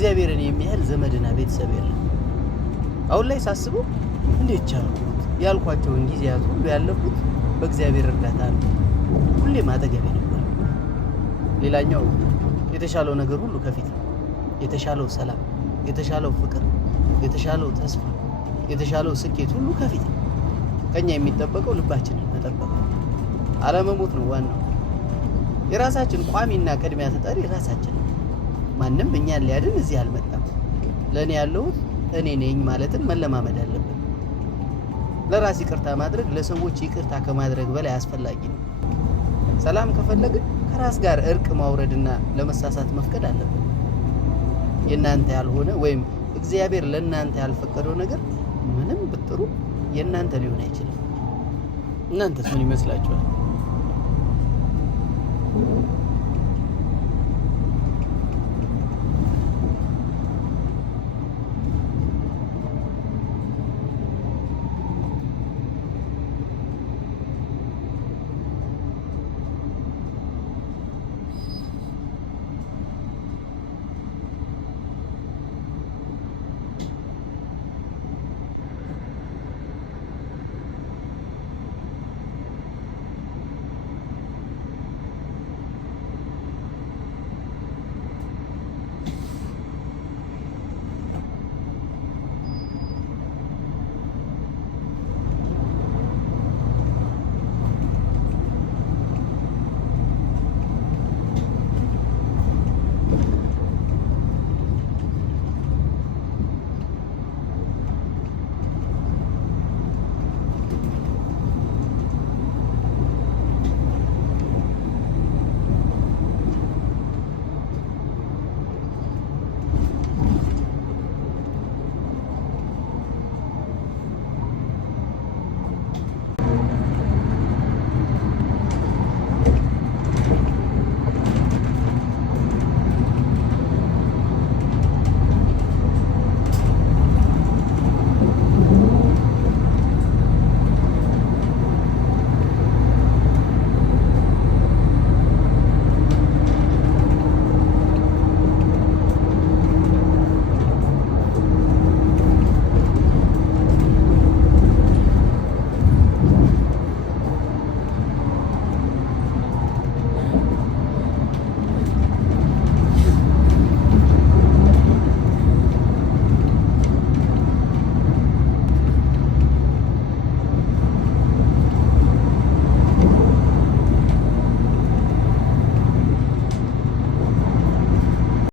እግዚአብሔርን የሚያህል ዘመድና ቤተሰብ የለም። አሁን ላይ ሳስበው እንዴት ቻልኩት ያልኳቸውን ጊዜያት ሁሉ ያለፉት በእግዚአብሔር እርዳታ ነው። ሁሌም አጠገቤ ነበር። ሌላኛው የተሻለው ነገር ሁሉ ከፊት ነው። የተሻለው ሰላም፣ የተሻለው ፍቅር፣ የተሻለው ተስፋ፣ የተሻለው ስኬት ሁሉ ከፊት ነው። ከኛ የሚጠበቀው ልባችንን መጠበቅ ነው። አለመሞት ነው ዋናው። የራሳችን ቋሚና ቅድሚያ ተጠሪ ራሳችን ነው። ማንም እኛን ሊያድን እዚህ አልመጣም። ለእኔ ያለሁት እኔ ነኝ ማለትን መለማመድ አለብን። ለራስ ይቅርታ ማድረግ ለሰዎች ይቅርታ ከማድረግ በላይ አስፈላጊ ነው። ሰላም ከፈለግን ከራስ ጋር እርቅ ማውረድና ለመሳሳት መፍቀድ አለብን። የእናንተ ያልሆነ ወይም እግዚአብሔር ለእናንተ ያልፈቀደው ነገር ምንም ብትጥሩ የእናንተ ሊሆን አይችልም። እናንተስ ምን ይመስላችኋል?